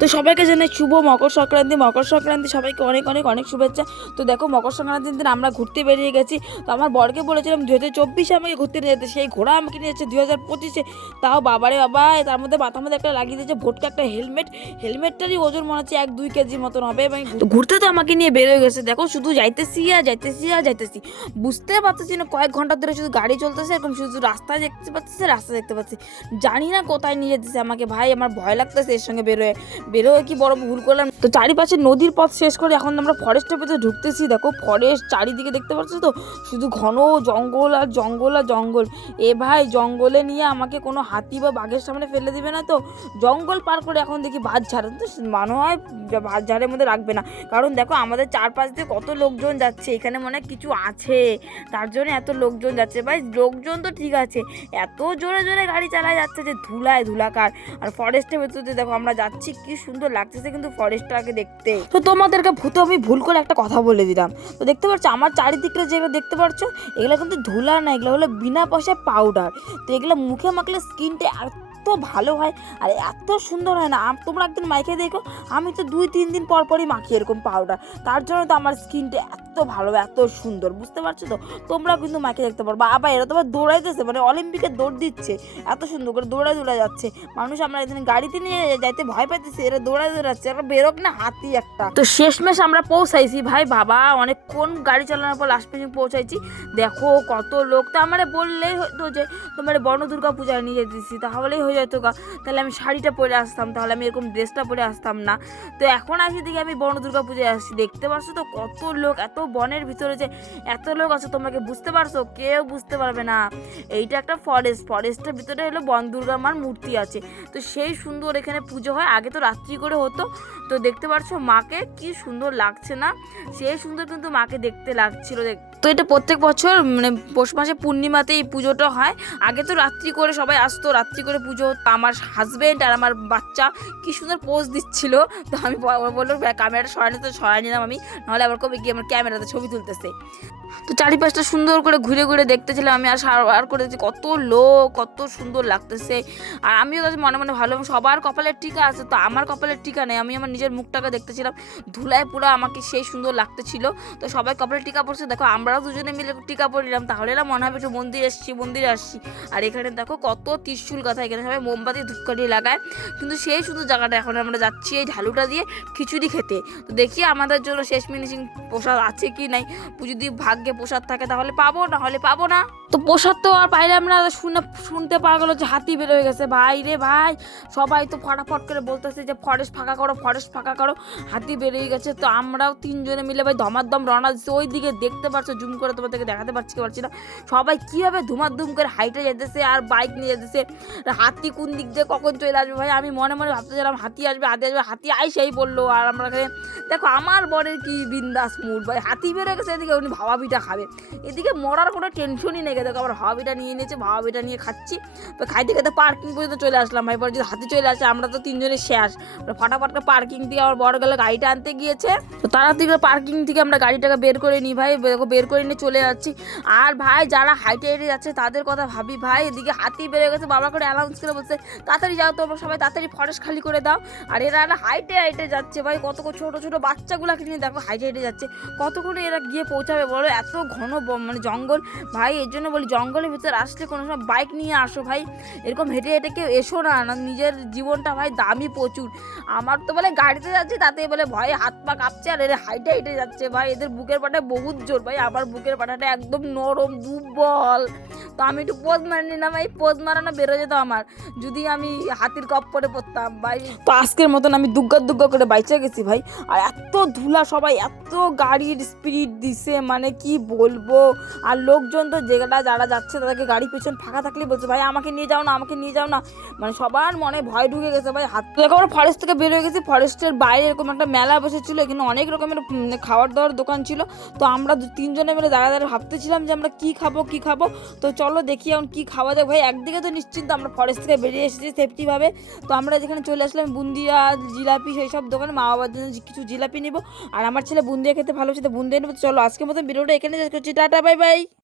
তো সবাইকে জানাই শুভ মকর সংক্রান্তি। মকর সংক্রান্তি সবাইকে অনেক অনেক অনেক শুভেচ্ছা। তো দেখো, মকর সংক্রান্তির দিন আমরা ঘুরতে বেরিয়ে গেছি। তো আমার বরকে বলেছিলাম দু হাজার চব্বিশে আমাকে ঘুরতে নিয়ে যেতে। সেই ঘোড়া আমাকে নিয়ে যাচ্ছে দু হাজার পঁচিশে। তাও বাবারে বাবা, তার মধ্যে মাথার মধ্যে একটা লাগিয়ে দিয়েছে ভোটকা একটা হেলমেট। হেলমেটটারই ওজন মনে হচ্ছে এক, দুই কেজির মতন হবে। এবং ঘুরতে তো আমাকে নিয়ে বেরোয় গেছে। দেখো, শুধু যাইতেছি আর যাইতেছি আর যাইতেছি। বুঝতে পারতেছি না, কয়েক ঘণ্টা ধরে শুধু গাড়ি চলতেছে, এরকম শুধু রাস্তায় দেখতে পাচ্ছি, রাস্তা দেখতে পাচ্ছি। জানি না কোথায় নিয়ে যেতেছে আমাকে। ভাই, আমার ভয় লাগতেছে এর সঙ্গে বেরোয়। বেরোয় কি বড় ভুল করলাম? তো চারিপাশে নদীর পথ শেষ করে এখন আমরা ফরেস্টের ভেতরে ঢুকতেছি। দেখো ফরেস্ট চারিদিকে দেখতে পাচ্ছ তো? শুধু ঘন জঙ্গল আর জঙ্গল আর জঙ্গল। এ ভাই, জঙ্গলে নিয়ে আমাকে কোনো হাতি বা বাঘের সামনে ফেলে দিবে না তো? জঙ্গল পার করে এখন দেখি বাদ ঝাড়ে তো মনে হয় বাদ ঝাড়ের মধ্যে রাখবে না। কারণ দেখো আমাদের চারপাশ দিয়ে কত লোকজন যাচ্ছে, এখানে মনে হয় কিছু আছে। তার জন্য এত লোকজন যাচ্ছে। ভাই, লোকজন তো ঠিক আছে। এত জোরে জোরে গাড়ি চালায় যাচ্ছে যে ধুলায় ধুলাকার। আর ফরেস্টের ভেতরে দেখো আমরা যাচ্ছি কি সুন্দর লাগতেছে কিন্তু ফরেস্টটাকে দেখতে। তো তোমাদেরকে ভূতে আমি ভুল করে একটা কথা বলে দিলাম। তো দেখতে পাচ্ছ, আমার চারিদিকটা যেগুলো দেখতে পাচ্ছ, এগুলো কিন্তু ধুলা না, এগুলো হলো বিনা পয়সায় পাউডার তো এগুলো মুখে মাখলে স্কিনটা এত ভালো হয় আর এত সুন্দর হয় না। তোমরা একদিন মাইকে দেখো, আমি তো দুই তিন দিন পর পরই মাখি এরকম পাউডার তার জন্য তো আমার স্কিনটা এত ভালো, এত সুন্দর, বুঝতে পারছ তো? তোমরা কিন্তু মাকে দেখতে পারো আবার এরা তো আবার দৌড়াইতেছে মানে অলিম্পিকে দৌড় দিচ্ছে, এত সুন্দর করে দৌড়ায় দৌড়ায় যাচ্ছে। মানুষ আমরা এখানে গাড়িতে নিয়ে যাইতে ভয় পাইতেছি, এরা দৌড়ায় দৌড়াচ্ছে, এরা বেরোক না, হাতি একটা। তো শেষমেশ আমরা পৌঁছাইছি, ভাই বাবা, অনেকক্ষণ গাড়ি চালানোর পর লাস্ট পর্যন্ত পৌঁছাইছি। দেখো কত লোক, তো আমার বললেই হতো যে, তোমার বর্ণ দুর্গা পূজায় নিয়ে যেতেছি, তাহলেই হয়ে যেত গা। তাহলে আমি শাড়িটা পরে আসতাম, তাহলে আমি এরকম ড্রেসটা পরে আসতাম না। তো এখন আসি দেখি আমি বর্ণ দুর্গা পূজায় আসছি, দেখতে পাচ্ছ তো কত লোক, এত বনের ভিতরে যে এত লোক আছে তোমাকে বুঝতে পারছ? কেউ বুঝতে পারবে না। এইটা একটা ফরেস্ট ফরেস্টের ভিতরে হলো বন দুর্গা মার মূর্তি আছে। তো সেই সুন্দর এখানে পুজো হয়। আগে তো রাত্রি করে হতো। তো দেখতে পারছ মাকে কি সুন্দর লাগছে না? সেই সুন্দর কিন্তু মাকে দেখতে লাগছিল দেখ- তো এটা প্রত্যেক বছর মানে পৌষ মাসে পূর্ণিমাতে এই পুজোটা হয়। আগে তো রাত্রি করে সবাই আসতো, রাত্রি করে পুজো আমার হাজবেন্ড আর আমার বাচ্চা কি সুন্দর পোজ দিচ্ছিল। তো আমি বলল ক্যামেরাটা সরানি তো, সরাই নিলাম আমি। নাহলে আবার কবে গিয়ে আমার ক্যামেরাতে ছবি তুলতেছে। তো চারিপাশটা সুন্দর করে ঘুরে ঘুরে দেখতেছিলাম আমি, আর সার করে কত লোক, কত সুন্দর লাগতেছে। আর আমিও কাছে মনে মনে ভালো সবার কপালের টিকা আছে, তো আমার কপালের টিকা নেই। আমি আমার নিজের মুখটাকে দেখতেছিলাম। ধুলায় পুরো আমাকে সেই সুন্দর লাগতেছিল। তো সবাই কপালের টিকা পড়ছে। দেখো আমরাও দুজনে মিলে টিকা পড়িলাম, তাহলে না মনে হবে একটু মন্দির এসছি, মন্দিরে আসছি। আর এখানে দেখো কত ত্রিশুল কথা এখানে সবাই মোমবাতি ধূপকাঠি লাগায়। কিন্তু সেই সুন্দর জায়গাটা, এখন আমরা যাচ্ছি এই ঝালুটা দিয়ে খিচুড়ি খেতে। তো দেখি আমাদের জন্য শেষ মিনিশিং প্রসাদ আছে কি নাই। যদি ভাগ্যে প্রসাদ থাকে তাহলে পাবো, না হলে পাবো না। তো প্রসাদ তো আর বাইরে আমরা শুনে, শুনতে পাওয়া গেলো যে হাতি বের হয়ে গেছে। ভাই রে ভাই, সবাই তো ফটাফট করে বলতেছে যে ফরেস্ট ফাঁকা করো ফরেস্ট ফাঁকা করো। হাতি বেরিয়ে গেছে, তো আমরাও তিনজনে মিলে ভাই ধমাধম রওনা দিচ্ছি। ওই দিকে দেখতে পাচ্ছ জুম করে তোমাদেরকে দেখাতে পারছি, কি পারছি না। সবাই কীভাবে ধুমাধুম করে হাইটে যেতেছে আর বাইক নিয়ে যেতেছে, হাতি কোন দিক দিয়ে কখন চলে আসবে ভাই? আমি মনে মনে ভাবতেছিলাম, হাতি আসবে হাতি আসবে, হাতি আইসেই বলল। আর আমরা এখানে দেখো, আমার বরের কি বিন্দাস মুড ভাই। হাতি বেরো গেছে এদিকে, উনি ভাবা পিঠা খাবে। এদিকে মরার কোনো টেনশনই নেই, দেখো, আবার ভাবা পিঠা নিয়ে নিয়েছে ভাবা পিঠা নিয়ে খাচ্ছি। তো খাইতে খাইতে পার্কিং পর্যন্ত চলে আসলাম, ভাই। পরে যদি হাতি চলে আসে, আমরা তো তিনজনে শেষ। ফটাফট করে পার্কিং থেকে আমার বড় গেলে, গাড়িটা আনতে গিয়েছে। তো তাড়াতাড়ি করে পার্কিং থেকে আমরা গাড়িটাকে বের করে নিই, ভাই। দেখো, বের করে নিয়ে চলে যাচ্ছি। আর ভাই, যারা হাইটে হেঁটে যাচ্ছে, তাদের কথা ভাবি, ভাই। এদিকে হাতি বেড়ে গেছে, বাবা করে অ্যানাউন্স করে বলছে, তাড়াতাড়ি যাও তোমরা সবাই, তাড়াতাড়ি ফরেস্ট খালি করে দাও। আর এরা হাইটে হাইটে যাচ্ছে, ভাই। কত ছোটো ছোটো বাচ্চাগুলোকে নিয়ে দেখো হাইটে হেঁটে যাচ্ছে। কতক্ষণে এরা গিয়ে পৌঁছাবে বলো? এত ঘন মানে জঙ্গল। ভাই, এর জন্য বলি জঙ্গলের ভিতরে আসলে কোনো সময় বাইক নিয়ে আসো ভাই। এরকম হেঁটে হেঁটে কেউ এসো না। না, নিজের জীবনটা ভাই দামি প্রচুর। আমার তো বলে গাড়িতে যাচ্ছে, তাতে বলে ভয়ে হাত পা কাঁপছে আর এরা হাইটে হেঁটে যাচ্ছে ভাই। এদের বুকের পাটা বহুত জোর ভাই। আমার বুকের পাটাটা একদম নরম, দুর্বল। তো আমি একটু পোজ মারি নিলাম ভাই। পোজ মারানো বেরো যেত আমার। যদি আমি হাতির কপ করে পড়তাম ভাই। তো আজকের মতন আমি দুগ্গা দুগ্গা করে বাইচে গেছি ভাই। আর এত ধুলা সবাই এত গাড়ির স্পিড দিছে মানে কি বলব? আর লোকজন তো যেটা যারা যাচ্ছে তাদেরকে গাড়ি পেছন ফাঁকা থাকলে বলছে ভাই আমাকে নিয়ে যাও না আমাকে নিয়ে যাও না। মানে সবার মনে ভয় ঢুকে গেছে ভাই হাত দেখো আমরা ফরেস্ট থেকে বের হয়ে গেছি ফরেস্টের বাইরে এরকম একটা মেলা বসেছিল এখানে অনেক রকমের উম, খাবার দাবার দোকান ছিল। তো আমরা তিনজনে মিলে দাঁড়া দাঁড়া ভাবতেছিলাম যে আমরা কি খাব কি খাব? তো চলো দেখি এখন কি খাওয়া যাক ভাই একদিকে তো নিশ্চিন্ত আমরা ফরেস্ট থেকে বেরিয়ে এসেছি সেফটিভাবে তো আমরা যেখানে চলে আসলাম বুন্দিয়া জিলাপি সেই সব দোকানে মা বাবার জন্য কিছু জিলাপি নিবো। আর আমার ছেলে বুন্দিয়া খেতে ভালোবাসে, তো বুন্দিয়া নেব। চলো আজকের মতন ভিডিওটা এখানে করছি। Tata, bye bye.